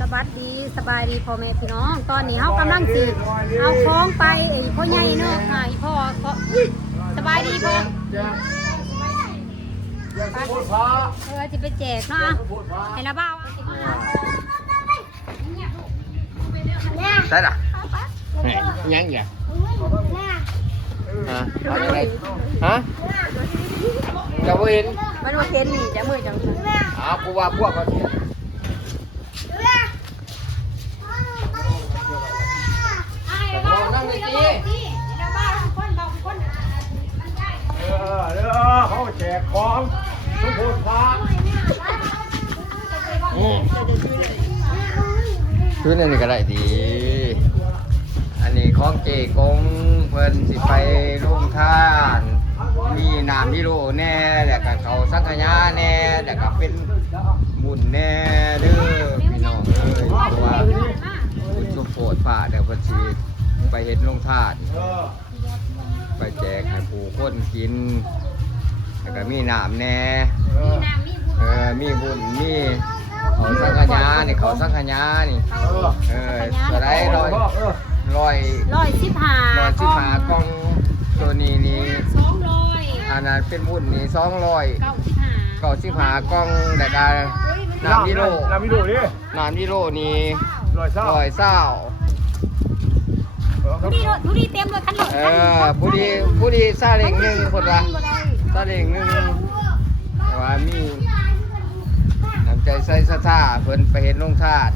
สวัสดีสบายดีพ่อแม่พี่น้องตอนนี้เขากำลังสิเอาคล้องไปพ่อใหญ่เนาะอีพ่อสบายดีพ่อจะไปแจกเนาะให้ละเบ้าใช่หรอยังไงฮะอะไรฮะจะเห็นมันว่าเห็นนี่จะมือจังกูว่าพวกเขาเนี่ยมองนั่งเลยจีเขาแจกของทุกคนฟ้าคือนั่นก็ได้ดีอันนี้ของเจกงเพิ่นสิไปร่วมท่านมีน้ำมีโลแน่แล้วก็เขาสังขยาแน่แล้วก็เป็นบุญแน่เด้อพี่น้องเอ้ยเพราะว่าบุญสมโภชฝ่าเดี๋ยวเพิ่นสิไปเฮ็ดโรงทานไปแจกให้ผู้คนกินแล้วก็มีน้ำแน่มีบุญมีเขาสังขยานี่เขาสังขยานี่จะได้115กล่องตัวนี้นี่200อันนั้นเป็นบุญนี่295กล่องแต่การน้ำวิโรนี่ผู้ดีเต็มเลยคันหมดผู้ดีซาเล้งหนึ่งคนว่าซาเล้งหนึ่งแต่ว่ามีน้ำใจใส่ซาท่าเพิ่นไปเห็นลงทาน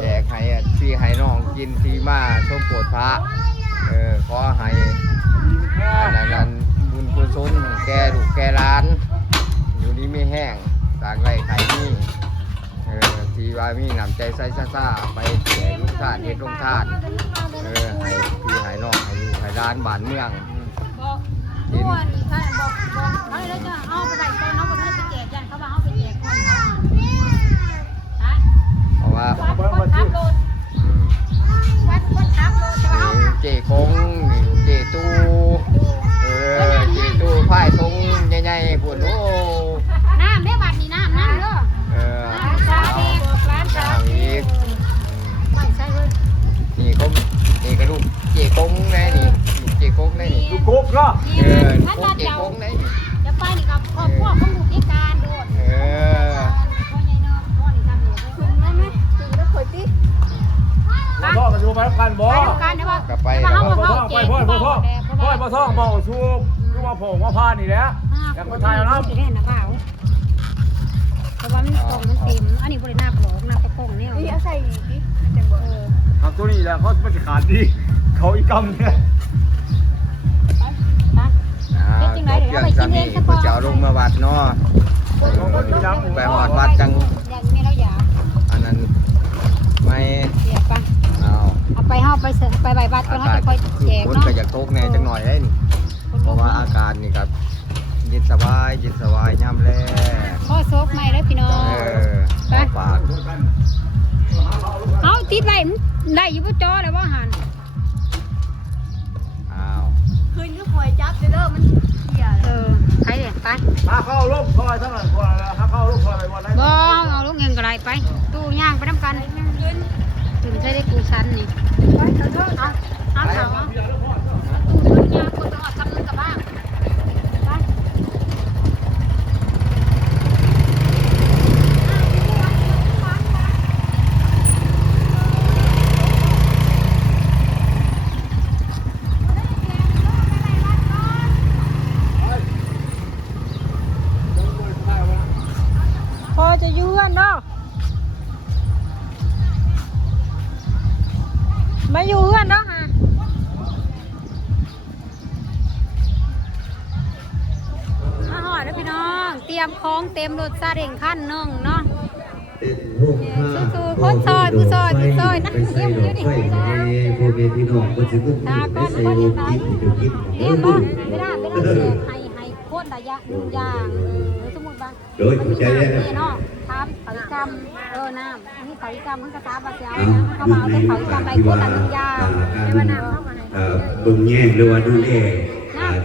แจกให้ที่ให้น้องกินที่มาชมโปรดพระขอให้นั้นบุญกุศลแก่ลูกแก่ร้านอยู่ดีไม่แห้งต่างไรไข่นี่ที่ว่ามีน้ำใจใส่ซาท่าไปแจกลงทานเห็นลงทานให้พี่ให้น้องให้อยู่ให้ร้านบ้านเมืองบอกว่านี่ค่ะบอกเขาเลยจะเอาไปใส่เขาไปให้ไปแจกยันเขาว่าเขาไปแจกคนเขาเพราะว่าคนขับรถคนขับรถจะเอาเจกงเจตู้เจตู้พายทงใหญ่ๆปุ่นโอ้น้ำได้บัดนี่น้ำเด้อชาเด็กร้านชาอีกไม่ใช่เลยนี่กระดูกเจกงไงนี่เจกงไงนี่ลูกกุ๊กเนาะกุ๊กเจกงไงนี่จะไปนี่กับครอบครัวของลูกที่การโดดพ่อใหญ่เนาะพ่อนี่ทำอยู่คืนได้ไหมคืนได้เคยติพ่อกันอยู่ไปกันบ่ไปกันได้ป่ะไปพ่อท่องบ่ชูคือว่าผมว่าพานี่แหละอยากมาถ่ายแล้วสิเล่นนะเปล่าเพราะว่ามันตรงมันติ่มอันนี้บริณาปลอกนาประกงเนี่ยนี่เอาใส่ดิทำตัวนี้แหละเขาไม่จะขาดดีเขาอีกกำเนี่ยเกี่ยวกับนี่พระเจ้าลงมาวัดเนาะไปหอดวัดจังอันนั้นไม่เอาไปห่อไปใบวัดก็เขาจะคอยแจกเนาะคนก็อยากโต๊ะแน่จังหน่อยได้นี่เพราะว่าอากาศนี่ครับเย็นสบายย่ำแร่ข้อโซกใหม่เลยพี่น้องไปฝากเอาติดไว้ได้อยู่บนจอเลยว่าหันคืนก็ปล่อยจับเด้อมันเหี้ยใครเนี่ยไปเข้าลูกคอยเท่าไหร่กว่าเข้าลูกคอยไปวันไหนบ่เอาลูกเงินก็ได้ไปตู้ย่างไปน้ำกันถึงใช้ได้กูชั้นนี่เอาเถอะตู้ย่างคนต้องอดทำเงินกับบ้างพอจะยืนเนาะมาอยู่เพื่อนเนาะฮะมาหอดแล้วพี่น้องเตรียมของเต็มรถซาเร่งขั้นนึงเนาะสู้ๆคนซอยผู้ซอยนั่งเยี่ยมอยู่ดิตาก้อนคนยังไงเยี่ยมบ้างไม่ได้ให้โคตรระยะอย่างสมมติบ้างโดยใจนี่เนาะครับเขากรรมน้ำนี่เขากรรมมันกระตาบาดเจ็บเขามาเอาแต่เขากรรมไปโคตรระยะไม่ว่าน้ำเข้ามาบึงแย่งหรือว่าดูแล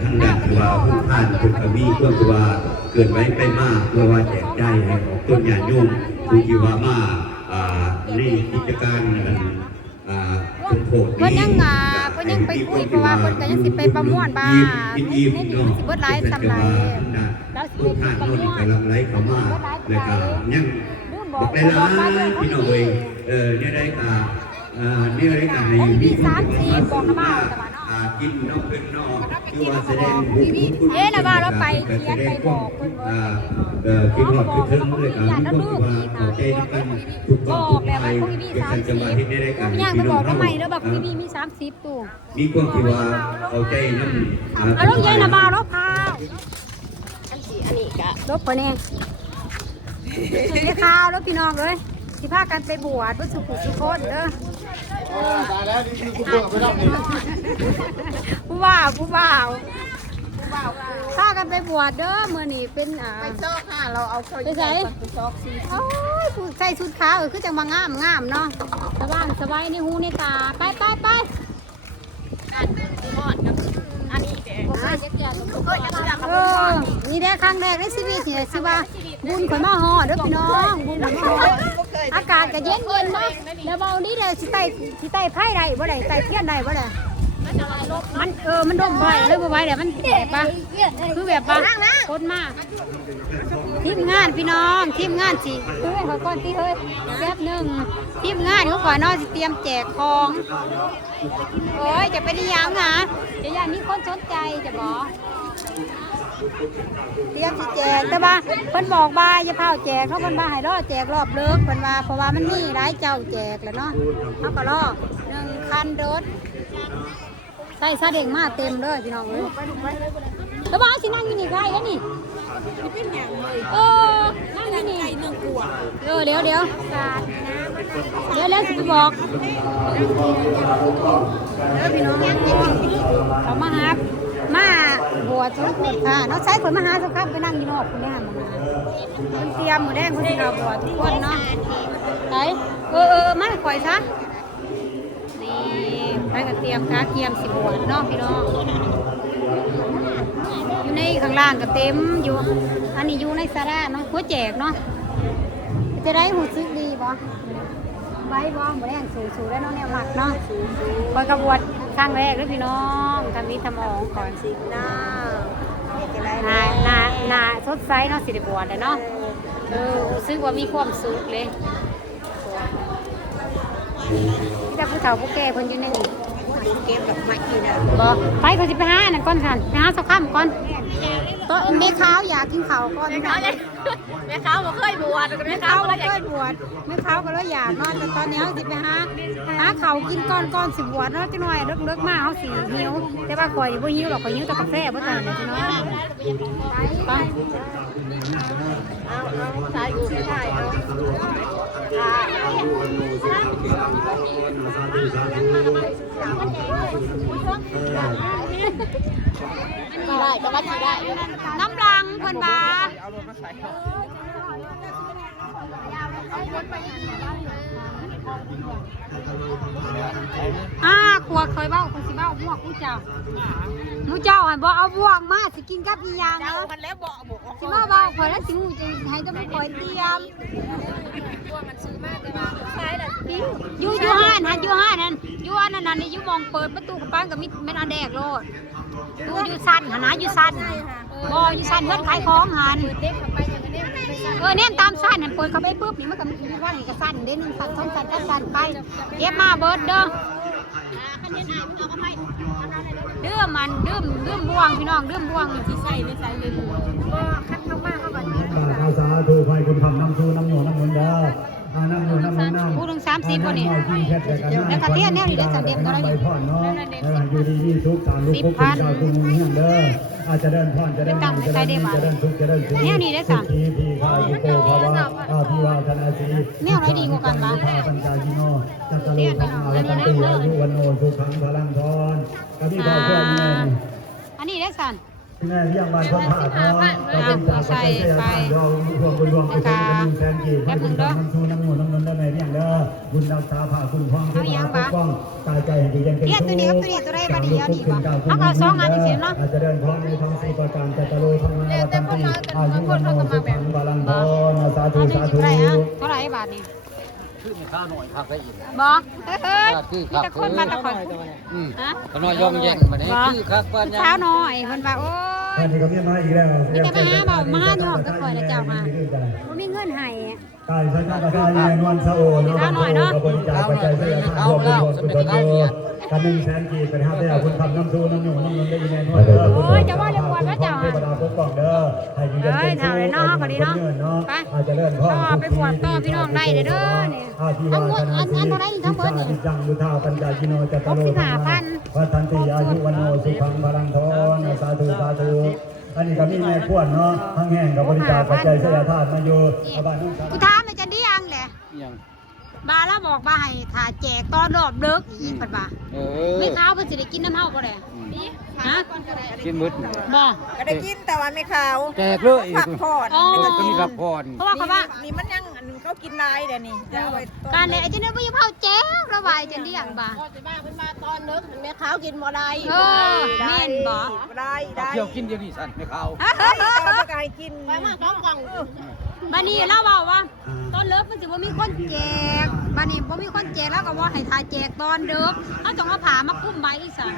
ทั้งด้านที่ว่าผู้ผ่านคนก็มีความที่ว่าเกิดไว้ไปมากเพื่อว่าแจกได้ให้ออกต้นหญ้าโยมผู้ที่ว่ามาใน กิจการสมโภช เพิ่นยังเพิ่นยังไปคุยเพราะว่าเพิ่นก็ยังสิไปประมวลบ้าในนี้มันสิเบิดหลายสำหรับแล้วสิ ทุก ไป ท่าน ประ โน่น มวล กำลังไหลเข้ามาแล้วก็ยังบอกได้ละพี่น้องเอ้ยเนี่ยได้เนี่ยได้การในมีคนกินนอกเป็นนอกคือว่าแสดงบุญคุณแสดงความคิดว่าคือเทิงเลยการมีความว่าเข้าใจกันทุกคนทุกไปเป็นจังหวะที่ได้รายการ ย่างไป พี่น้ บ อ อง ก เรา ทำไมแล้วบอกคุยมี30ตู้ มีความที่ว่าเข้าใจนั่น เอาลูกใหญ่น่ะบ่าวรถพาว อันนี้กะ รถเพิ่นเองสิข่าวแล้วพี่น้องเอ้ยสิพากันไปบวชบ่สุขุสุคนเด้อ ตายแล้วนี่คือกูเบื่อไปแล้วนี่ ผู้บ่าวพากันไปบวชเด้อมื้อนี้เป็นไปซอกค่ะเราเอาเข้า ไปใส่ ซอกซี โอ้ยผู้ใส่ชุดขาวคือจังมางามเนาะสบายในหูในตาไป กันทอดกับอันนี้แดงนี่แหละครั้งแรกในชีวิตเนี่ยสิว่าบุญข่อยมาฮอดเด้อพี่น้องบุญข่อยมาฮอดอากาศก็เย็นเนาะแล้วเบานี้เลยสิไต่ไผ่ได้บ่ได้ไต่เทียนได้บ่ได้มันดมไผ่เลยบ่ไหวเดี๋ยวมันแบบปะคือแบบปะคนมากทีมงานพี่น้องทีมงานสิเฮ้ยขอก่อนที่เฮ้ยแป๊บนึงทีมงานเขาขอนอนสิเตรียมแจกของโอ้ยจะเป็นยังหะจะอย่างนี้คนสนใจจะบอกเตรียมสิแจกแต่ว่าเพิ่นบอกว่าอย่าเผาแจกเขาเพิ่นว่าให้รอแจกรอบเลิกเพิ่นว่าเพราะว่ามันมีหลายเจ้าแจกแหละเนาะเขาก็รอ1 คันรถใส่ซาเด็งมาเต็มเลยพี่น้องเอ้ยแต่ว่าสินั่งอยู่นี่ใกล้แล้วนี่นั่งอยู่นี่เดี๋ยวสิไปบอกพี่น้องเขามาหามาบัวทุกคนค่ะน้องใช้คนมาหาสักครั้งไปนั่งอยู่นอกคุณแม่มาคนเตรียมหมูแดงคนที่เราบัวทุกคนเนาะไหนมาปล่อยซะนี่ไปกับเตรียมค้าเกียมสิบวชเนาะพี่น้องอยู่ในข้างล่างก็เต็มอยู่อันนี้อยู่ในสาราเนาะหัวแจกเนาะจะได้หูซึกดีบ่ไว้บ่หมูแดงสูได้เนาะเนี่ยหมักเนาะไปกระบวชครั้งแรกเลยพี่น้องทำวิทำอ๋องก่อนสิหน้าสดใสเนาะสิได้บวชเลยเนาะรู้สึกว่ามีความสุขเลยจะผู้เฒ่าผู้แก่เพิ่นอยู่ในนี่เก็บกับไม้กินนะบ่ไปเขาสิไปหานั่นก่อนค่ะไปหาสักค่ำก่อนตัวแม่ขาวอยากกินข้าวก่อนแม่ขาวบ่เคยบวชแม่ขาวบ่เคยบวชแม่ขาวก็เลยอยากเนาะแต่ตอนนี้เฮาสิไปหาข้าวกินก่อนสิบวชเนาะจังหน่อยเลิกมาเฮาสิหิวแต่ว่าข่อยบ่หิวหรอกข่อยหิวแต่กาแฟบ่ทันเลยพี่น้องไปสายอยู่ใช่ได้ก็ว่าสิได้น้ำรังเพิ่นว่าขวดเคยเบ้าคนสิเบ้าบวกมูเจ้าหันบ่เอาบวกมาสิกินกับอีหยังเนาะสิมาเบ้าข่อยแล้วสิงูจะให้จะไม่ข่อยเตรียมบวกมันซื้อมาแต่ว่าใช่ล่ะอยู่ห้านนั่นอยู่นี่อยู่มองเปิดประตูกระปังกับมิดแม่นอันแดกโลดอยู่สั้นหนะอยู่สั้นบ่อยู่สั้นเพิ่นขายของหันเนี่ยตามสั้นหันเปิดเข้าไปปุ๊บนี่มันก็มีว่างนี่ก็สั้นเด้1 สั้น2 สั้นสั้นไปเก็บมาเบิดเด้อดื่มบวงพี่น้องดื่มบวงสิใส่ไม่ใส่เลยบ่คัดมากๆเข้าไป สาธุไฟคุณทำน้ำชูน้ำหนูน้ำหนุนเด้อน้ำหนูน้ำหนุนน้ำ พูดถึง30คนนี่แล้วกระเทียมเนี่ยนี่ได้3เดือนเท่าไหร่นี่อยู่ดีมีทุกสารลูกคุกคุณชาวคุณเมืองเด้ออาจจะเดินพ่อนจะเดินทุกข์จะเดินสุขพี่ข้ายุโกภาวะพี่วาธนาสีปัญจายิโนจัตตาลุขังอาตันติอายุวันโนสุขังพลังทอนกับพี่พ่อเพื่อนแม่ อันนี้ได้สั่น แม่เลี้ยงบ้านคนผ่าเนาะเราเป็นจ่าใส่ไปเรารวมบุญรวมไปเป็นแฟนกี่คนบุญน้ำชูน้ำหมูน้ำนนได้ไหมเลี้ยงเด้อบุญรักษาผ่าคุณความทุกข์ปกป้องตายใจดียังเป็นทุกข์อาจจะเดินพร้อมในท้องสีประการจัตโลธรรมนาตันติอายุวันโนสุขังบาลังพรสาธุสาธุ เท่าไหร่บาทนี่ ขึ้นข้าวหน่อยพักได้อีก บอกมีแต่คนมาตะคอยฮะ ขน้อยยองแย่งมาเนี่ยคือคักบ้านยัง เช้าน้อยเพิ่นว่าโอ้ย อันนี้ก็มีมาอีกแล้ว มีแต่มาหาเบามาหาย่องตะคอยแล้วเจ้ามาบ่มีเงินให้ กายใช้ข้าวกายเงินวันเสาร์นะบริจาคปัจจัยเสียทางรวมสุขภาพกัน100,000 กีบเป็น5ได้เอาคุณทำน้ำซูน้ำหนุ่มน้ำนนได้ยินแน่นอนเด้อคุณจะว่าเรียกว่าพระเจ้าเทวดาปกป้องเด้อให้ยืนยันเป็นชู้เนาะก็ดีเนาะอาจจะเลื่อนพ่อไปบวชต่อพี่น้องได้เด้อเนี่ยทั้งหมดอันเท่าไรทั้งหมดเนี่ยจังบุทาปัญญาจิโนจัตโตพระทันติอายุวันโนสุขังพลังทอนสาธุสาธุอันนี้ก็มีแม่ขวดเนาะทั้งแห่งกับบริจาคปัจจัยเสียทานมาอยู่บ้านนู้นกูถามมันจะดียังแหละบาแล้วบอกว่าให้ถ่าแจกตอนรอบเลิกอีกปัดบ่าไม่ข้าวเพิ่นสิได้กินน้ำเฮาบ่ได้ฮะ กินมืด บ่ ก็ได้กินแต่ว่าไม่ขาว แจกเลย ผักผ่อน ก็มีพักผ่อน เพราะว่าเขาว่า นี่มันยังเขากินได้เดี๋ยวนี้จะเอาไว้ การเนี่ยไอ้เจ้าเนี่ยบ่อย่าเผาแจ๊กระบายจังดีอย่างบ่า ก็จะบ้าเป็นมาตอนเลิกแม่ขาวกินบ่ได้ แม่นบ่ ได้ได้ เที่ยวกินเดี๋ยวนี้สั่นไม่เข้า ตอนก็ให้กินไปมาสองกล่อง บัดนี้เราเว้าว่าตอนเลิกมันสิบ่มีคนแจกบัดนี้บ่มีคนแจกแล้วก็ว่าให้ถ่าแจกตอนเลิกเฮาต้องเอาผ้ามาคลุมไว้อีสั่น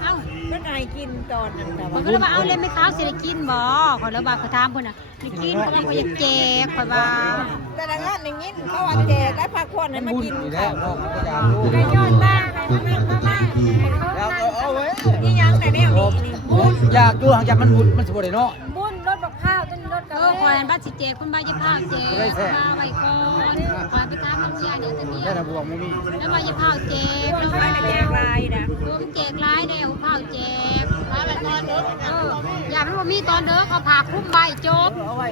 เอ้า เพิ่นให้กินตอนนั้นแต่ เพิ่นก็เลยว่าเอาเล่นไม่ข้าวสิได้กินบ่ขอยเลยว่าเขาถามเพิ่นน่ะได้กินเพราะว่าเขาอยากแจกข่อยว่า แต่ละงานอย่างนี้เขาว่าแจกได้ผักผ่อนให้มากิน นี่แหละพ่อก็อยากรู้ ได้ยอดมาก แล้วเอาไว้ นี่ยังแต่แนวนี้นี่ อยากดูหางจากมันบุญมันสบายเนาะ บุญรถบักข้าวต้นรถข่อยบ้านสิแจกเพิ่นบ่จะพาแจกมาไว้ก่อนข่อยไปถามมันยาเดี๋ยวจะมี ได้ระบวงไม่มี แล้วว่าจะพาแจกแล้ว ไม่ ว่า ได้แจกลายนะ แจกหลายแนวพาแจกมาแบบตอนเด้ออย่ามันบ่มีตอนเด้อเขาพาคลุมใบจบ เอาไว้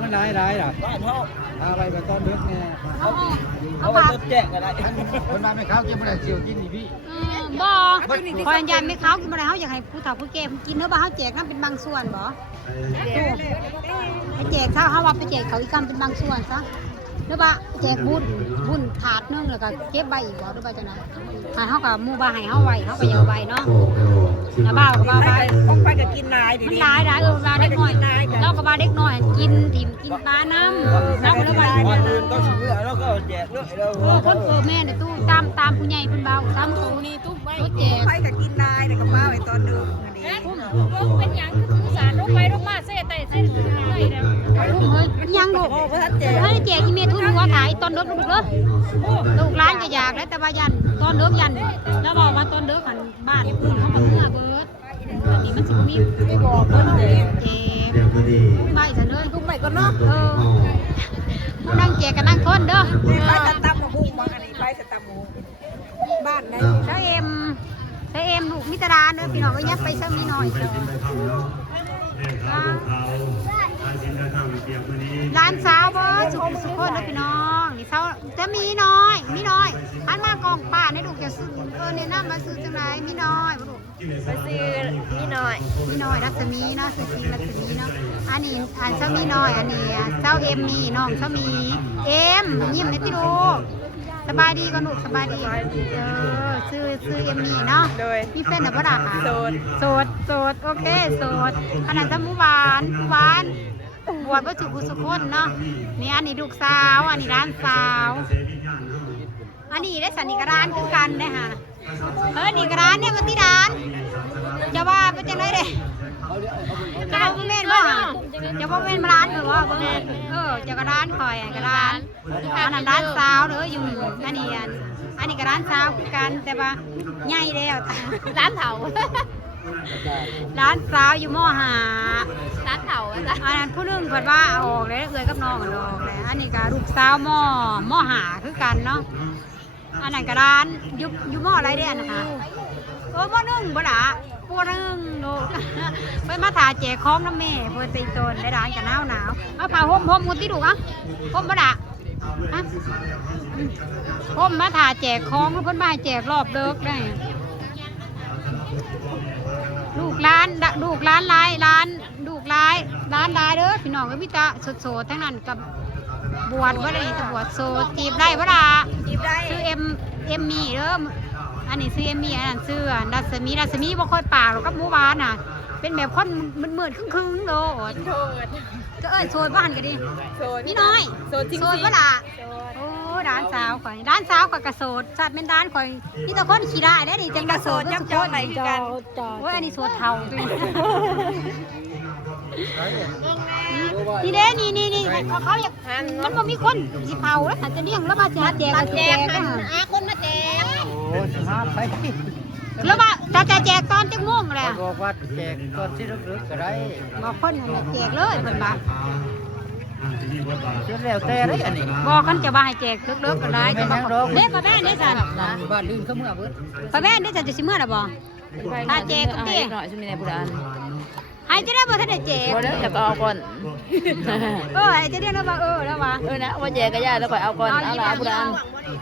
มันร้ายล่ะบ้านพ่อเอาไปตอนเด็กเนี่ย เขาพา แจกอะไรคนมาไม่เข้ากินไม่ได้เสียวกินนี่พี่ บ่คอยยันไม่เขากินบ่ได้เฮาอยากให้ผู้เฒ่าผู้แก่กินเด้อบ่เฮาแจกนำเป็นบางส่วนบ่ให้แจกถ้าเฮาว่าไปแจกเขาอีกคำเป็นบางส่วนซะหรือว่าแจกบุญถาดนึงแล้วก็เก็บใบอีกบ่หรือว่าจังได๋ให้เฮาก็หมู่บ่ให้เฮาไว้เฮาก็อย่าไว้เนาะแล้วบ่าวก็บ่าวไป ของไปก็กินลายดิ มันหลายว่าเด็กน้อยเราก็ว่าเด็กน้อยกินถิ่มกินปลาน้ำเราก็เลยว่า วันอื่นก็ซื้อแล้วก็แจกเลยแล้ว คนแม่เนี่ยตู้ตามผู้ใหญ่เพิ่นเบาตามตู้นี่ตู้ใบแจก ไปก็กินลายแต่ก็ป้าไว้ตอนดึกนี่ เป็นหยังคือสารลงไปลงมาเซ่ไต่เซ่เฮ้ยยังลูก โอ้พระเจ้า ให้แจกอีเมทุ่นหัวถ่ายตอนเลิกลูกเด้อลูกร้านก็อยากแล้วแต่ว่ายันตอนเลิกยันแล้วบอกว่าตอนเลิกหันบ้านอื่นเขามาเมื่อเบิดอันนี้มันสิมีไม่บอกเพิ่นแจกใบซะเด้อ ทุกใบก็เนาะ นั่งแจกกันนั่งคนเด้อ ไปจะตำหูบางอันนี้ไปจะตำหูบ้านไหน เช้าเอ็มลูกมิตรดาเด้อพี่น้องก็ยัดไปเช้ามีหน่อยร้านสาวบ่สุขคนเด้อพี่น้องนี่เช้าจะมีน้อยอันมากองป้าในลูกจะซื้อเนี่ยน้ำมาซื้อจังไรมีน้อยบ่ลูก ไปซื้อนี่หน่อย มีน้อยรัศมีเนาะซื้อรัศมีเนาะอันนี้อันเช้ามีน้อยอันนี้เช้าเอ็มมีน้องเช้ามีเอ็มยิ้มในที่ลูกสบายดีก็หนุกสบายดีซื้อเอ็มมีเนาะ โดย มีแฟนแต่บ่ได้ค่ะโสดโอเคโสดขนาดจะมู่หวานบวชก็จุกุสุคนเนาะนี่อันนี้ลูกสาวอันนี้ร้านสาวอันนี้ได้สันนิกร้านคือกันได้ค่ะนี่กร้านเนี่ยมันที่ร้านจะว่าเป็นจังไรเด้จะบอกว่าเม่นว่าจะบอกเม่นร้านหรือว่าจะกร้านคอยกร้านอันนั้นร้านสาวหรืออยู่อันนี้ก็ร้านสาวคือกันแต่ว่าใหญ่แล้วร้านเถาร้านสาวอยู่ม.หาร้านเถาอันนั้นผู้นึงเพิ่นว่าออกเลยเอื้อยกับน้องกันออกเลยอันนี้ก็ลูกสาวม.หาคือกันเนาะอันนั้นก็ร้านอยู่ม.อะไรเด้อันนะคะม.1บ่ล่ะป.1ลูกเพิ่นมาถ่าแจกของน้ำแม่เพิ่นไปต้นได้ร้านก็หนาวเอาผ้าห่มมุดติลูกอ่ะห่มบ่ล่ะฮะห่มมาถ่าแจกของเพิ่นมาแจกรอบเลิกได้ลูกร้านหลายร้านได้เด้อพี่น้องก็มีแต่โสดๆทั้งนั้นกับบวชบ่ได้จะบวชโสดจีบได้บ่ล่ะ จีบได้ ซื้อเอ็มมีเด้ออันนี้ซื้อเอ็มมีอันนั้นซื้อรัศมีบ่ค่อยปากหรอกกับหมู่บ้านน่ะเป็นแบบคนมืดๆครึ่งๆโลด โทษ ก็โซนบ้านก็ดี โซน มีน้อย โซนจริง โซนบ่ล่ะโอ้ด้านสาวข่อยด้านสาวข่อยก็โสดสัตว์เป็นด้านข่อยมีแต่คนขี้ได้ได้ดิจังได้โสดทุกคนโอ้ยอันนี้โสดเท่านี่เด้นี่เขาอยากมันบ่มีคนสิเผาแล้วอาจจะเลี้ยงแล้วมาจะแจกกันแจกกันคนมาแจก โอ้ยมาไป แล้วมาจะแจกตอนจังม่วงเลย บอกว่าแจกก่อนที่ลึกๆก็ได้ บอกคนให้แจกเลยเพิ่นว่า เชื่อแล้วแต่ได้อันนี้ บอกกันจะว่าให้แจกเลิกๆก็ได้จะมาเด้ป้าแม่นได้สั่น บ้านลื่นเข้าเมื่อเบิด ป้าแม่นได้สั่นจะสิเมื่อล่ะบ่ถ้าแจกกันติ หน่อยใช่ไหมในบุรีรัมย์ ให้จะได้บ่ทันได้แจก พอแล้วจะเอาก่อน ให้จะได้แล้วว่าแล้วว่า นะว่าแจกก็ยากแล้วก่อนเอาก่อนเอาละบุรีรัมย์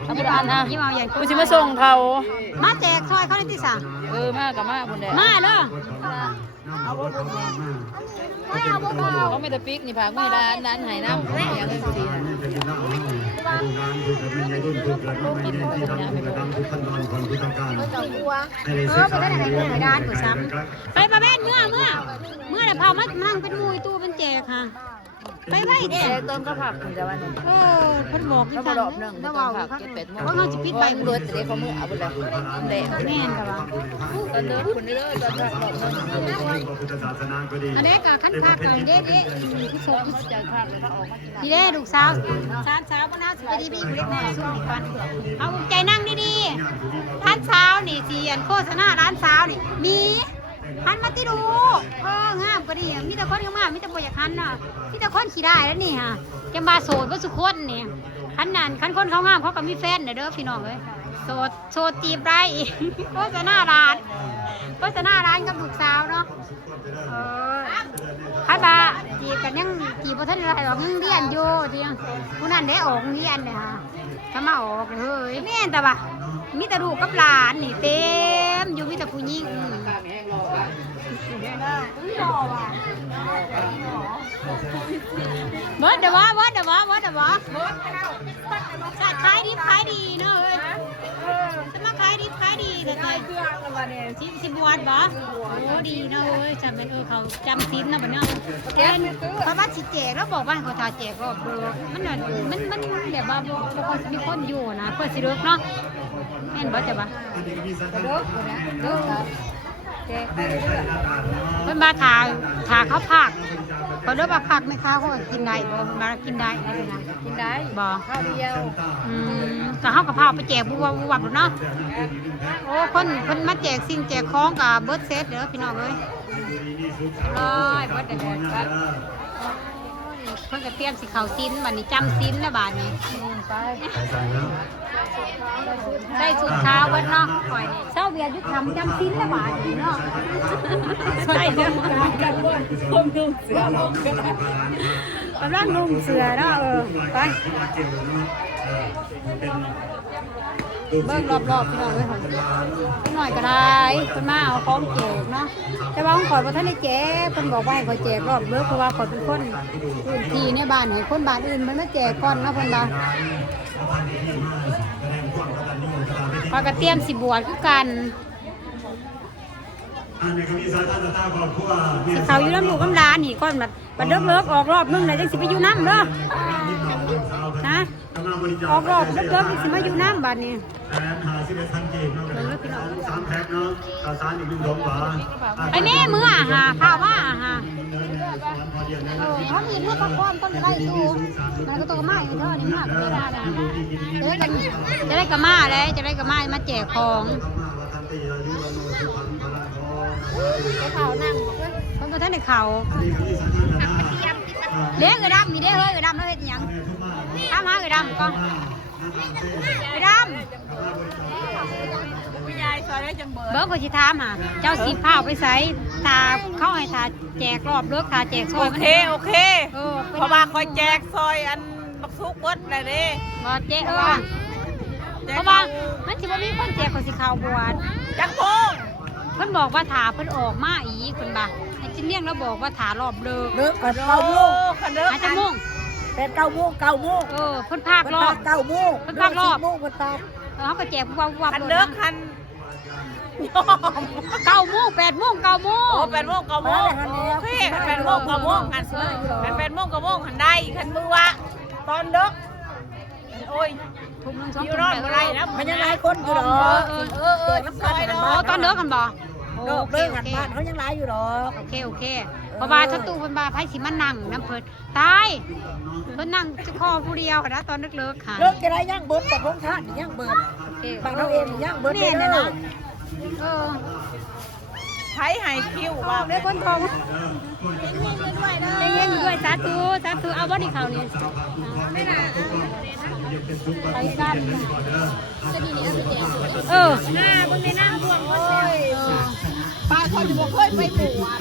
เอาบุรีรัมย์นะ ยิ้มเอาอย่าง กูจะมาส่งเขา มาแจกซอยเขาได้ที่สั่ง มากกับมากบุญแดด มาเด้อ เขาไม่ตะปิกนี่พากไม่ได้ร้านหายน้ำอย่างนี้ดีนะ ไปได้ไหนไปด้านกูซ้ำไปป้าแม่นเมื่อแล้วพามานั่งเป็นมูตู้เป็นแจกค่ะไปไว้เด้ ต้นก็ผักคุณจะวันนี้ เพิ่นบอก ถ้า จั บ่ ง รอบหนึ่งต้นผัก7-8 โมง เพราะเขาสิปิดไป รถจะได้เขามือเอาบุญแดดแดด แม่นค่ะว่า ตอนเดินคุณเด้อตอนผักรอบหนึ่ง อันนี้ก็ขั้นภาคกันเด้ที่สม จากผักเลยถ้าออกมากิน นี่เด้ลูกสาวสาวบ่น่าสิไปดีพี่เล็กแม่สู้อีกปันเอาใจนั่งดีๆร้านสาวนี่สิอันโฆษณาร้านสาวนี่มีหันมาติดูงามกว่านี่มีแต่คนงามมีแต่บ่อยากหันน่ะมีแต่คนขี้ได้แล้วนี่ฮะจะมาโสดบ่สุคนนี่คันนั้นคันคนเขางามเขาก็มีแฟนเด้อพี่น้องเอ้ยโสดจีบได้โฆษณาร้านกับลูกสาวเนาะคันบ่จีบกันยังจีบบ่ทันได้หรอกยังเรียนอยู่ติผู้นั้นได้ออกเรียนเนี่ยฮะถ้ามาออกเฮ้ยแม่นแต่ว่ามีแต่ลูกกับหลานนี่เต็มอยู่มีแต่ผู้หญิงเบิดเดี๋ยวสัตว์ขายดีเนาะเอ้ยจะมาขายดีแต่ใจสิบวัดบ่โอ้ดีเนาะเอ้ยจำเป็นเขาจำศีลนะบ่เนาะเพราะว่าสิแจกแล้วบอกว่าเขาทาแจกก็มันแบบว่าบ่ค่อยมีคนอยู่นะเพื่อสิเลิกเนาะแม่นบ่จ้ะบ่เลิกเพิ่นมาทาเขาผักพอเด้อว่าผักแม่ค้าเขาก็กินได้บ่มากินได้อะไรนะกินได้บ่ข้าวเดียวก็เฮาก็พาไปแจกวับเนาะโอ้คนเพิ่นมาแจกสิ่งแจกของก็เบิดเซตเด้อพี่น้องเอ้ยเบิดเด้อเพิ่นก็เตรียมสิเข้าศีลบัดนี้จำศีลแล้วบัดนี้ได้สุดขาวเบิดเนาะข่อยนี่เช้าเวียนอยู่ทำจำศีลแล้วบัดนี้เนาะใช่เด้อกันบ่ผมนุ่งเสื้อกำลังนุ่งเสื้อเนาะไปเบิ่งรอบๆพี่น้องเอ้ยพี่หน่อยก็ได้เพิ่นมาเอาของแจกเนาะแต่ว่าของข่อยบ่ทันได้แจกเพิ่นบอกว่าให้ข่อยแจกรอบเด้อเพราะว่าข่อยเป็นคนพื้นที่ในบ้านให้คนบ้านอื่นมันมาแจกก่อนเนาะเพิ่นว่าข่อยก็เตรียมสิบวชคือกันสิเขาอยู่น้ำลูกน้ำหลานนี่ก่อนบัดเลิกออกรอบนึงแล้วจังสิไปอยู่น้ำเด้อนะออกรอบเลิกจังสิมาอยู่น้ำบัดนี้ไอ้แม่มือข้าวว่าเขามีเมื่อพักผ่อนต้นไร่ตูมันก็โตมากเท่านี้มากไม่ได้นะจะได้กระมาเลยจะได้กระมาแจกของเขานั่งคนก็ท่านในเขาเลี้ยงกระดำมีได้เฮ้ยกระดำแล้วเห็นยังข้ามหากระดำก็กระดำเบิร์กก็จะถามหาเจ้าสีผ้าไปใส่ตาเข้าให้ตาแจกรอบเลิกตาแจกซอย โอเคเพราะว่าคอยแจกซอยอันบักซุกเบิดเลยเด้ บ่แจกเพราะว่ามันสิบ่มีคนแจกคนสิขาวบวช จังพง เพิ่นบอกว่าถาเพิ่นออกมาอีกเพิ่นบ่าไอ้จินเลี้ยงแล้วบอกว่าถารอบเลิก เลิกกัน9 โมงคันเลิก อาจจะมุ่ง 8 9 โมง9 โมง เพิ่นพากรอบ 9 โมง เพิ่นพากรอบ 10 โมงเพิ่นพาก เขาก็แจกวับ คันเลิกคัน 9 โมง 8 โมง 9 โมง โอ้8 โมง 9 โมงโอเค8 โมง 9 โมงกัน8 โมง 9 โมงหันได้คันมือวะตอนดึกโอ้ย ทุ่มนึง2 อยู่ ทุ่ม รอดบ่ได้นะมันยังหลายคนอยู่ดอกน้ำซอยดอก โอ้ตอนเลิกกันบ่ ดอกเลิกกันบ้านเขายังหลายอยู่ดอก โอเคเพราะว่าถ้าตู้เพิ่นว่าไผสิมานั่งน้ำเพิ่นตายเพิ่นนั่งจะคอผู้เดียวนะตอนเลิกค่ะ เลิกจะได้ย่างเบิดกับพงท่านย่างเบิด โอเค บางเราเองย่างเบิด เนี่ยนะนะเออ ไผให้คิวว่า ได้คนทองเงี้ยด้วยสาธุเอาบ่นี่เขานี่ไม่น่าไปกันจะดีเนี่ยเออหน้าเบิ่งในหน้าพวงโอ้ยป้าเขาจะบ่เคยไปบวช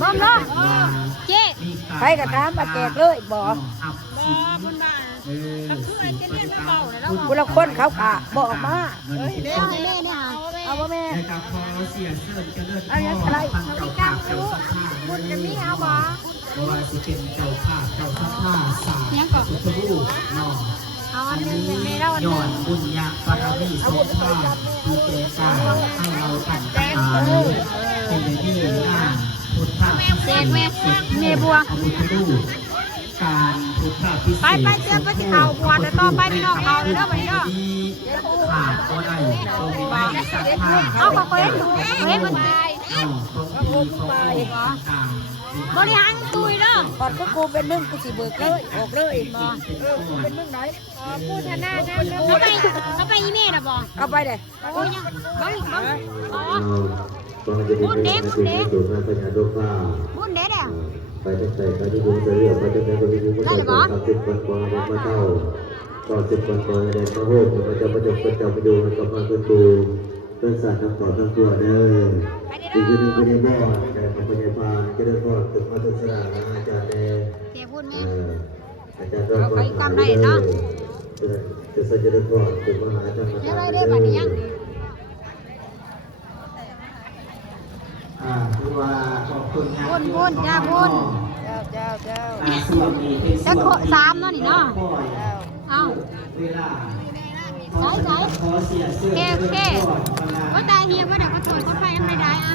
บ่เนาะเจ๊ ไปกับถามมาแจกเลยบ่ บ่เพิ่นว่าก็คือไอ้เจเรียนเก่าแล้ว ผู้ละคนเขากะบอกมา แม่เนี่ยเอาบ่แม่ นะครับพอเสียเสริมจะเลิศ อันนี้อะไร ทางเจ้าภาพเจ้าสักผ้า บุญจะมีเอาบ่ ว่าจะเป็นเจ้าภาพเจ้าสักผ้าสา ยังก็ พุทธรูปเนาะ เอาอันนึงเป็นแม่เล่าอัน ย้ นึ อน ง บุญญาบารมีสงฆ์ที่เจตาให้เราตั้งใจเลยเป็นในที่งานพุทธะ แจกแม่แม่บัว พุทธรูปการพุทธะพิเศษ ไปเจ้าไปสิเขาบวชแล้วต่อไปพี่น้องเขาเลยเด้อบัดนี้เด้อ ขาดก็ได้ตรงไม่สักผ้า เอาเขาเห็นมันตาย ของดีของต่าง บริหารตุยเด้อ ก่อนกูเป็นมึงกูสิเบิกเลยออกเลยบ่เป็นมึงไหน พูดทนาได้เขาไปอีเมลอ่ะบ่ เอาไปเลย โอ้ยยังบังอ๋อ บุญเด้บุญเด้บุญเด้ บุญเด้เด้อ ไปตั้งแต่ไปที่บุญจะเรียกไปตั้งแต่ไปที่บุญก็จะทำสิบวันกว่าวันมาเท่าก่อน10 วันก่อนแดนพระโหกมันจะประจบประจำประโยชน์กับพระคุณครูเป็นศาสตร์ทั้งก่อนทั้งตัวเด้ออีกคนหนึ่งเป็นบ่อแต่ของพยาบาลจะได้บ่อตึกมาตุสระอาจารย์แดง เจ้พูดแม่ อาจารย์ก็จะจะได้บ่อตึกมหาจังหวัด ยังไรเด้อบัดนี้ยัง คือว่าขอบคุณงาน บุญจ้าบุญ ส่วนนี้เป็น จะโค3เนาะนี่เนาะเอา เวลา ใส่ ขอเสียเสื้อ โอเคก็ตายเฮียว่าเดี๋ยวก็ถอยก็ไปยังไม่ได้อ่ะ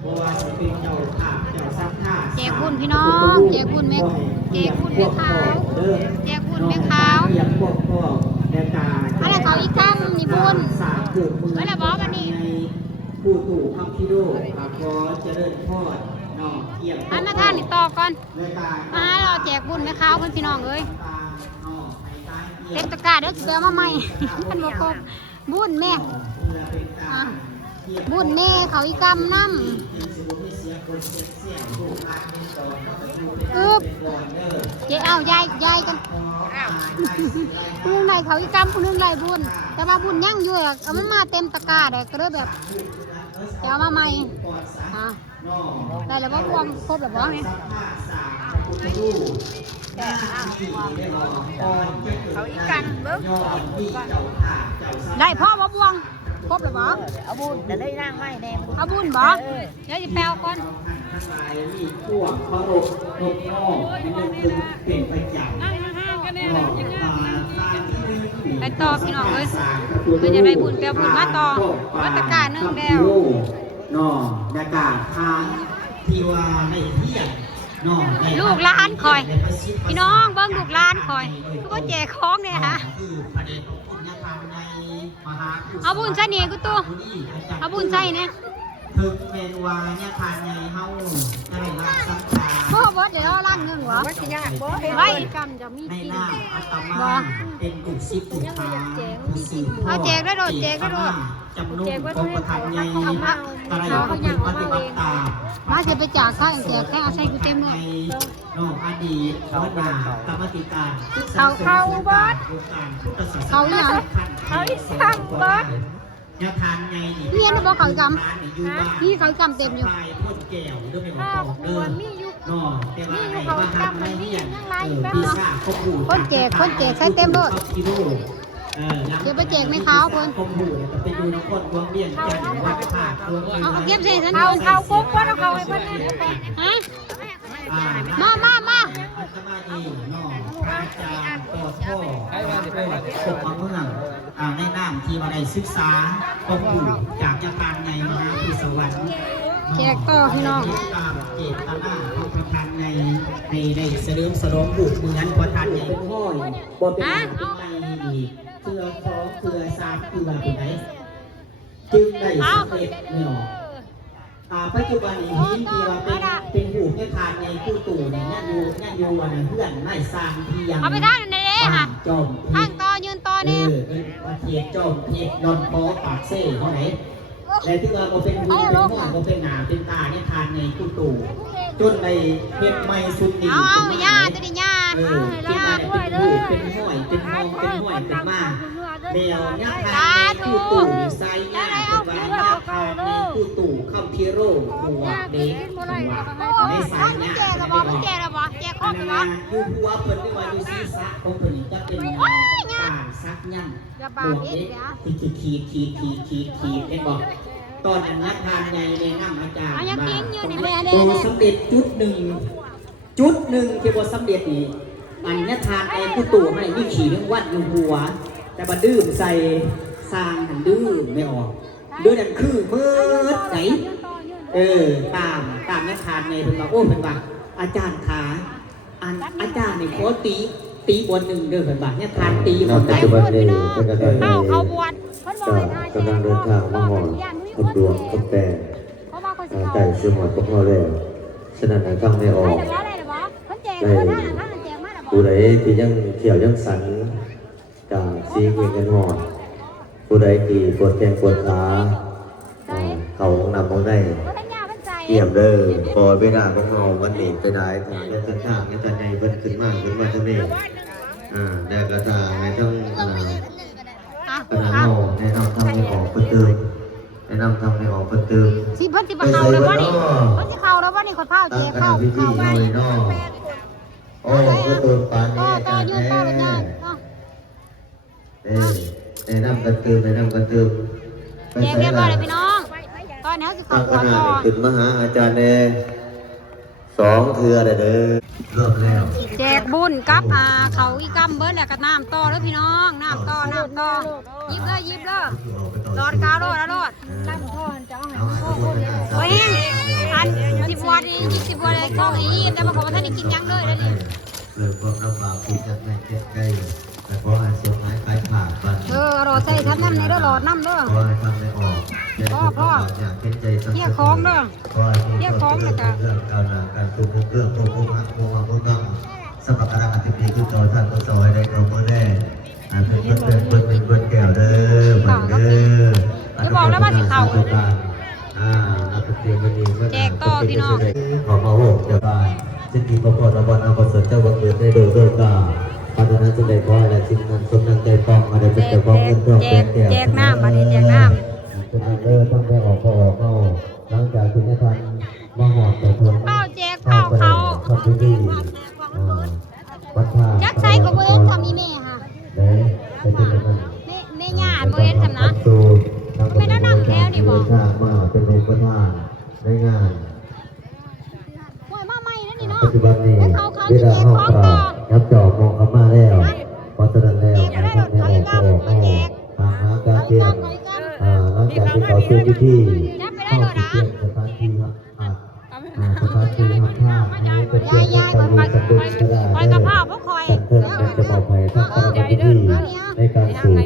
เพราะว่าจะเป็นเจ้าภาพเจ้าซักผ้า แจกบุญพี่น้องแจกบุญแม่ขาวแจกบุญแม่ขาว เรียกพวกพ่อแม่ตา อะไรเขาอีกครั้งนี่บุญ สามเกิดมือ อะไรบอกวันนี้ ในผู้ตู่คำพิโดขอเจริญพรน้องเกี่ยม อันมาท่านนี่ต่อก่อน แม่ตา มาเราแจกบุญแม่ขาวเพื่อนพี่น้องเอ้ย น้องไอ้ตาเกี่ย เต็ ม มตะกร้าเด้อเสือมาใหม่ มันบอกครบบุญแม่อ่ะบุญแม่เขาอีกำน้ำอึบเจ๊เอายายกันผู้นึงไหนเขาอีกำผู้นึงไหนบุญแต่ว่าบุญยั่งอยู่อะเอามันมาเต็มตะกร้าเลยก็เลยแบบจะเอามาใหม่อ่ะได้แล้วว่าบวงครบแล้วบ้างเนี่ย เขาอีกกันเบิก ได้พ่อว่าบวงครบแล้วบ้าง เอาบุญแต่ได้นั่งไม่แน่ เอาบุญบ่เดี๋ยวจะแปลก่อน มีพวกพระรบนกนอกเป็นประจำ นั่งห่างๆกันเนี่ย ไป ต่อพี่น้องเอ้ยเพื่อจะได้บุญแปลบุญมาต่อวัดตะกร้าหนึ่งแล้ว นอกอากาศทางที่ว่าในเที่ยงนอก ลูกหลานคอย พี่น้องเบิ้งลูกหลานคอยคือว่าแจกของเนี่ยฮะ คือประเด็นของคุณธรรมในมหา เอาบุญใส่เนี่ยกูตัวเอาบุญใส่เนี่ย ถึงเป็นวาเนี่ยทานในเฮาได้รับสังขาร พ่อวัดเดี๋ยวล้านหนึ่งเหรอ มันสิยากบ่เฮ็ด ไว้กรรมจะมี ใน กิน หน้าอัตมาเป็นกลุ่มซิปกลุ่มค้า เอาแจกได้โดดแจกได้โดด จำนวนของประธานใหญ่อะไรก็เป็นปฏิบัติตาม มาจะไปจากข้างแจกแค่เอาใส่กูเต็มเลย นอกอดีตวัดนากรรมติการ เขาวัดเขาอย่าง เขาอีสานวัดยาทานไง เรียนได้บอกเขากรรมนี่เขากรรมเต็มอยู่ พ่นแก้วเรื่องเป็นของเดิมนอแต่ว่าในมหาไม่เรียนปีศาจเขาพูด คนแจกใส่เต็มเลยเดี๋ยวไปแจกไม่ขาวคน เขาพูดแต่เป็นยูนิคอร์นวงเวียนกันวัดผ่าตัวเอง เอาเก็บใส่ฉัน เอากุ๊บว่าเอาเขาให้เพิ่นเนี่ย ฮะมา อาตมาเองนอพระอาจารย์ต่อพ่อให้มาสิไปวัดส่งมาเมื่อ ในน้ำที่ว่าได้ศึกษาปกปู่จากจากทางในมหาพิสวรรค์ แจกต่อพี่น้อง ตามเจตนาของประธานในให้ได้เสริมสรองบุตรเหมือนประธานใหญ่เป็นห้อยบ่เป็นหางเป็นไม่อีกเพื่อสองเพื่อสามเพื่อเป็นไหนจึงได้สำเร็จไม่ออกปัจจุบันนี้หินที่ว่าเป็นหูแค่ทานในคู่ตู่เนี่ยนั่นอยู่วันนั้นเพื่อนไม่สร้างที่ยัง เอาไปท่านนั่นเด้ค่ะ จอม ทางต่อยืนต่อเนี่ย ประเทศจอมเทศนนท์พอปากเซ่เขาไหนแต่ที่ว่าเราเป็นหูเป็นหัวเราเป็นหนาเป็นตาเนี่ยทานในคู่ตู่จนในเฮ็ดไม่สุดดี เอาย่าจะได้ย่า ที่มาเป็นหูเป็นห้อยเป็นมองเป็นห้อยเป็นมาแมวเนี่ยทานในคู่ตู่ไซย่าเป็นว่าเนี่ยทานในคู่ตู่เข้าพิโรหัวเด็กในสายเนี่ย แจกระบอกแจกระบอกแจกครบระบอก อยู่หัวเพิ่นที่ว่าอยู่ศีรษะของเพิ่นจะเป็นการซักยั่งบวกเด็กที่ขีดได้บอกตอนนั้นนักทานใหญ่ในน้ำอาจารย์ตัวสำเร็จจุดหนึ่งที่ว่าสำเร็จนี่อันนี้ทานไอ้ผู้ตู่ให้วิขี่เรื่องวัดอยู่หัวแต่บัดดื้อใส่สร้างหันดื้อไม่ออกดื้อนั่นคือมืดไหนตามนักทานในเพิ่นว่าโอ้เพิ่นว่าอาจารย์ขาอาจารย์นี่ขอตีบนหนึ่งเด้อเพิ่นว่าเนี่ยทานตีบน ปัจจุบันนี้ก็ได้ เอาบวช กำลังเดินทางมาหอดคนดวงคนแปลงไก่เสือหมอดพวกเราแล้วฉะนั้นทำไม่ออกได้ผู้ใดที่ยังเขี่ยวยังสันจากซีเงินหอดผู้ใดที่ปวดแขนปวดขาเขานำมาได้เยี่ยมเด้อพอเวลาของเราวันนี้ไปได้ทางและทางและทางในเพิ่นขึ้นมาตรงนี้แดกกระทางในทั้งกระทางในนำทำในออกเพิ่นเติมในนำทำในออกเพิ่นเติม สิเพิ่นสิเข้าแล้วบ่นี่เพิ่นสิเข้าแล้วบ่นี่คนพาเจ๊เข้าไป โอ้ก็ตัวปานนี้กันแน่ในนำกันเติมในนำกันเติม แจกเรียบร้อยเลยพี่น้องตอนนี้สิเข้าก่อนก่อน ขึ้นมาหาอาจารย์แน่2เทื่อเด้อเริ่มแล้ว แจกบุญกับเขาอีกำเบิดแล้วก็น้ำต่อแล้วพี่น้องน้ำต่อยิบเลยรอดกาวรอดโอ้ยอัน10 วัน20 วันเลยก็อีแต่บางคนท่านได้กินยังเลยแล้วนี่ เริ่มความลำบากที่จะไม่ใกล้แต่พอให้สุดท้ายขายผ่านกัน รอใส่ทำน้ำในเด้อรอน้ำเด้อ พอให้ทำไม่ออกพ่ออยากเป็นใจสัก เรียกของเด้อ เรียกของเลยค่ะเรื่องการงานการตัวเรื่องตัวผู้หักตัวมาผู้ต้องสมัครการอธิบดีขึ้นต่อท่านก็สอยได้ก็เมื่อแน่เป็นแก้วเด้อบังเด้อจะบอกแล้วว่าสิเขาแจกต่อพี่น้องขอมาโหกจะบ้านสิ่งที่ประกอบระบเอาประเสริฐเจ้าบังเกิดได้โดยกาพัฒนาจะได้ขออะไรสิ่งนั้นสมนังใจป้องอะไรเป็นเจ้าของเงินทองแจกน้ำมาดิแจกน้ำต้องไปออกเข้าหลังจากที่ท่านมาหอดแต่ทน เป้าแจกเป้าเขาจักใส่กับเบิ้งทำมีแม่ค่ะแม่ย่าโมเห็นทำนะไม่ได้นั่งแถวนี่บอก มาเป็นองค์ประธานในงาน ป่วยมาใหม่แล้วนี่เนาะ ปัจจุบันนี้เวลาเข้าป่ายับจอบมองเข้ามาแล้วพอแสดงแล้วนะครับในออกทางหาการเตรียมหลังจากที่เขาซื้อที่เข้าที่เตรียมสถานที่ครับสถานที่ทำท่าให้เป็นเพื่อนไปสำรวจกระดาษได้สั่งเพิ่มในจะบอกไปทั้งคณะพิธีในการสูบ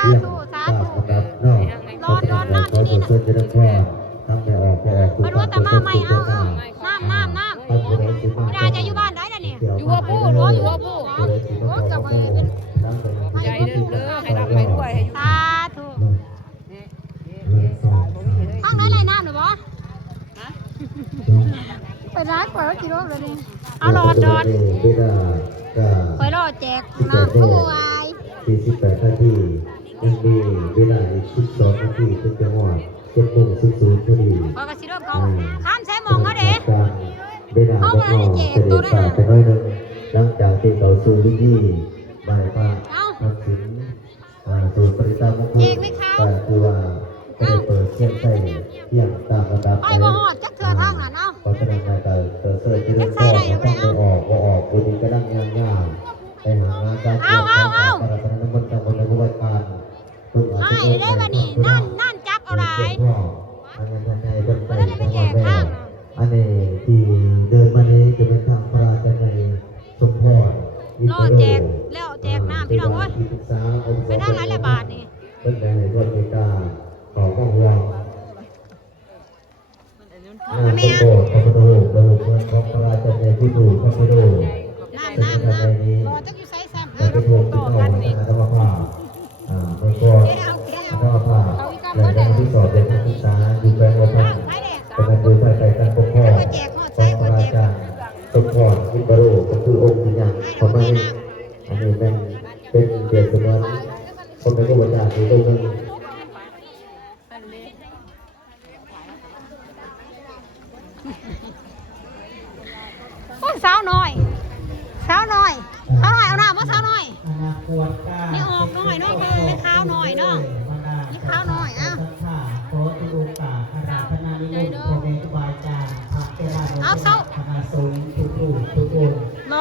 เยี่ยมตามระดับนอกก็จะนำขอตัวเพื่อนจะได้พอทำในออกคุณ มาดูแต่มาใหม่เอาน้ำไม่ได้จะอยู่บ้านได้แล้วนี่อยู่ว่าผู้รู้อยู่ว่าผู้จะไปเป็นใจเด้อให้รับไปด้วยสาธุห้องนั้นไรน้ำหรือเปล่าไปร้านก๋วยเตี๋ยวกี่รอบเลยนี่เอาหลอดไปรอแจกน้ำผู้วาย48 นาทียังมีเวลาอีก12 นาทีถึงจะหมด7:00พอดีพอกระสิรเขาข้ามใช้มองเขาเด้ เวลาก็จะได้ฝากไปน้อยนึงหลังจากที่เขาสู่วิธีบ่ายมาทำถึงสู่ปริตามงคลแต่คือว่าก็ได้เปิดเส้นใต้เที่ยงตามระดับ ไปบ่หอดจักเถื่อทางนั้นเอา เพราะฉะนั้นในการเติร์เซอร์ที่เริ่มต้นต้องไปออกบุญก็ดังงานไปหางานการเงินการประดับน้ำมันการบริหารการ ให้ได้บัดนี้นั่นจับเอาหลายบ่ได้ไปแจกข้าง อันนี้ที่เดินมานี้จะเป็นทางพระราชในสมพร รอแจกแล้วแจกน้ำพี่น้องเว้ยไปทางไหนละบาทนี่ เป็นในรัฐกาของกองวางงานประกอบพระพุทธรูประบุเงินของพระราชในที่ดูพระพุทธรูป น้ำรอจักอยู่ไสซ้ำ แต่เป็นวงที่เข้าวัฒนธรรมภาพแล้วก็ธรรมภาพและการที่สอบเป็นนักศึกษาอยู่แปลงวัฒนเป็นการดูภายใต้การปกครองของพระราชาสมพรอินทรูก็คือองค์วิญญาณของมันอันนี้เป็นเกียรติสมบัติคนในพระวจนะที่ตรงนั้น โอ้ยสาวน้อยเอาน้ำมาสาวน้อยนี่ออกน้อยเนาะนี่ขาวน้อยเนาะนี่ขาวน้อยอ่ะเอาเศร้าร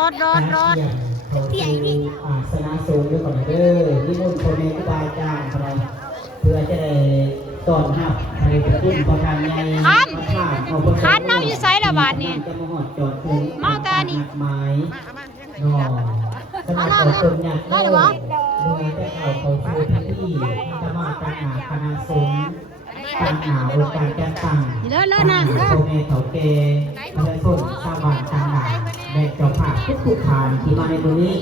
ถเปียกนี่ สนาสูงด้วยก่อนเด้อนิมนต์พ่อแม่ครูบาอาจารย์เราเพื่อจะได้ต้อนรับให้คุณประธานใหญ่คันเอาอยู่ไสละบาทนี่เมาตานี่ หมายนอสมัยก่อนต้นเนี่ยได้หรือเปล่าโดยได้เข้าสู่พิธีจะมาตั้งหาคณะสงฆ์ตั้งหาองค์การจัดตั้งพ่อแม่เฒ่าแก่ประชาชนชาวบ้านต่างๆและเจ้าภาพทุกๆฐานที่มาในตรงนี้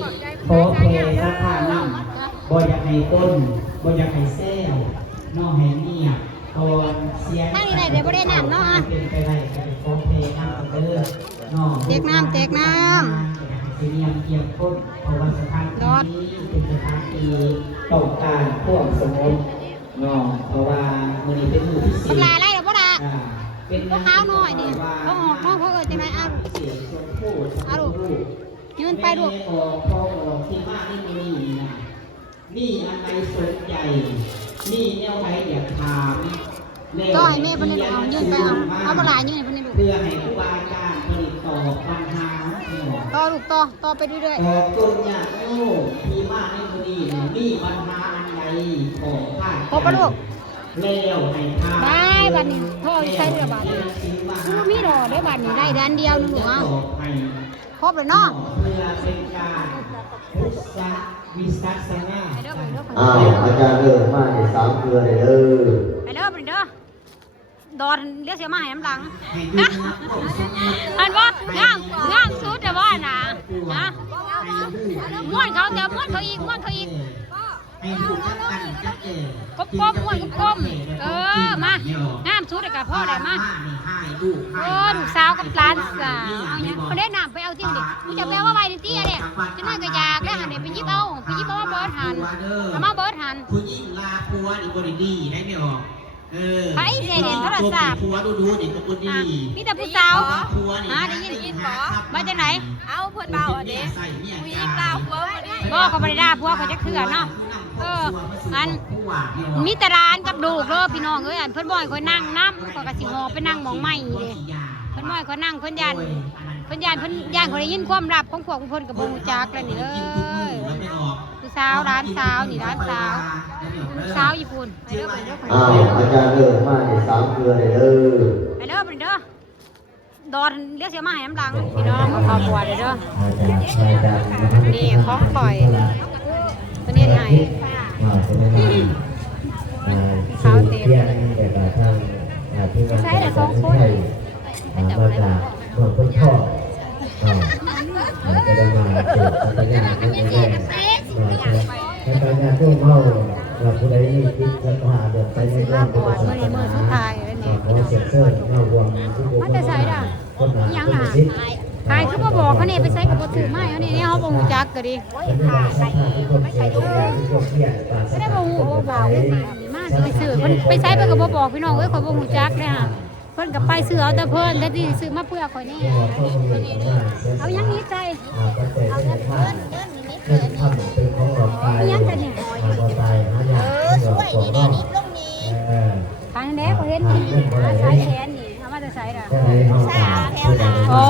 ขอเพลสักข้าน้ำบ่อยากให้ต้นบ่อยากให้แซ่นอให้เงียบก่อนเสียงเป็นไปได้ก็ขอเพลน้ำเด้อนอแจกน้ำเสียงเกียงพ้นเพราะว่าสถานที่นี้เป็นสถานที่ต้องการพวกสมุนนอเพราะว่ามันเป็นมือที่สี่ ทำลายอะไรหรอพ่อดาก็ขาวหน่อยนี่เขาออกน้องเขาจังไรเอาลูกยืนไปลูก พ่อที่มาที่นี่นะนี่อะไรสนใจนี่แนวไหนอยากถามก็ให้แม่พันธุ์เอายืนไปเอาปลายืนพันธุ์ลูก เพื่อให้ครูบาอาจารย์ผลิตต่อปัญหาต่อลูกต่อไปเรื่อยๆต้นยาโน่ที่มาในมือนี้มีปัญหาอันใดขอพาดพบปะลูกแล้วให้ทาได้บัดนี้พ่อใช้ระบาดคือมีดอกได้บัดนี้ได้เดือนเดียวนึงหนูเอาครบเลยเนาะเพื่อเป็นการพุทธวิสัชนาอาจารย์เลิศมากใน3 เดือนเลยเด้อไปเด้อดอนเรียกเสียมาให้น้ำหลังนะอันว่างามสุดแต่ว่านะม้วนเขาแต่ม้วนเขาอีกกลมมางามสุดเลยกับพ่อได้มาลูกสาวกับหลานสาวเอาเนี่ยเขาได้นำไปเอาที่นี่กูจะแปลว่าใบนี่ที่อะไรจะน่าก็อยากได้หันเนี่ยไปยิบเอาว่าเบิร์ดหันเอามาเบิร์ดหันผู้หญิงลาผัวนี่บริดีได้ไม่ออกไอ้เด่นโทรศัพท์ผัวดูนี่ก็บดีมีแต่ผู้สาวได้ยินมาจากไหนเอาเพื่อนเบาอันนี้ผู้หญิงลาผัวพ่อเขาบริดาผัวเขาจะเขื่อนเนาะอันมีตารานกับดูกเลยพี่น้องเอ้ยอันเพื่อนบ่อยคอยนั่งน้ำคอยกระสิหอไปนั่งมองไม่เลยเพื่อนบ่อยคอยนั่งเพื่อนยันเขาได้ยินความลับของพวกเพื่อนกับบูจักแล้วนี่เลยผู้สาวร้านสาวนี่ร้านสาวญี่ปุ่นอาจารย์เลิศมากใน3 เดือนเลยเด้อไปเด้อดอนเรียกเสียมาให้น้ำลังพี่น้องขอบัวเด้อนี่ของปล่อยตัวนี้ไงขาวเต็มใช่แต่2 คนมาจากเมืองพ้นพ่อจะได้มาเกิดสัญญาณที่แรกในการงานช่วงเมาเราผู้ใดมีคิดจะหาเดินไปในร่างพุทธศาสนาขอเสียเสื้อเงารวมที่บุญคนหนายังล่ะใครเขาบอกเขาเนี่ยไปใส่กับถือไม้เขาเนี่ยเขาบอกจักก็ดีไม่ได้บอกบอกมากไปซื้อไปใส่ไปกับบอกพี่น้องเอ้ยคอยบอกจักเลยค่ะเพิ่นกับไปซื้อเอาแต่เพิ่นแต่ที่ซื้อมาเพื่อคอยนี่เอายังนี้ใจเอาเงินยังใจเนี่ยทางนี้เขาเห็นสายแขนนี่เอามาจะใส่ละโอ้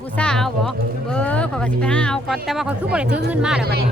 บูซ่าเอาบ่เบอร์เขาก็สิไปหาเอาก่อนแต่ว่าเขาคือบ่ได้ถือเงินมาแล้วบัดนี้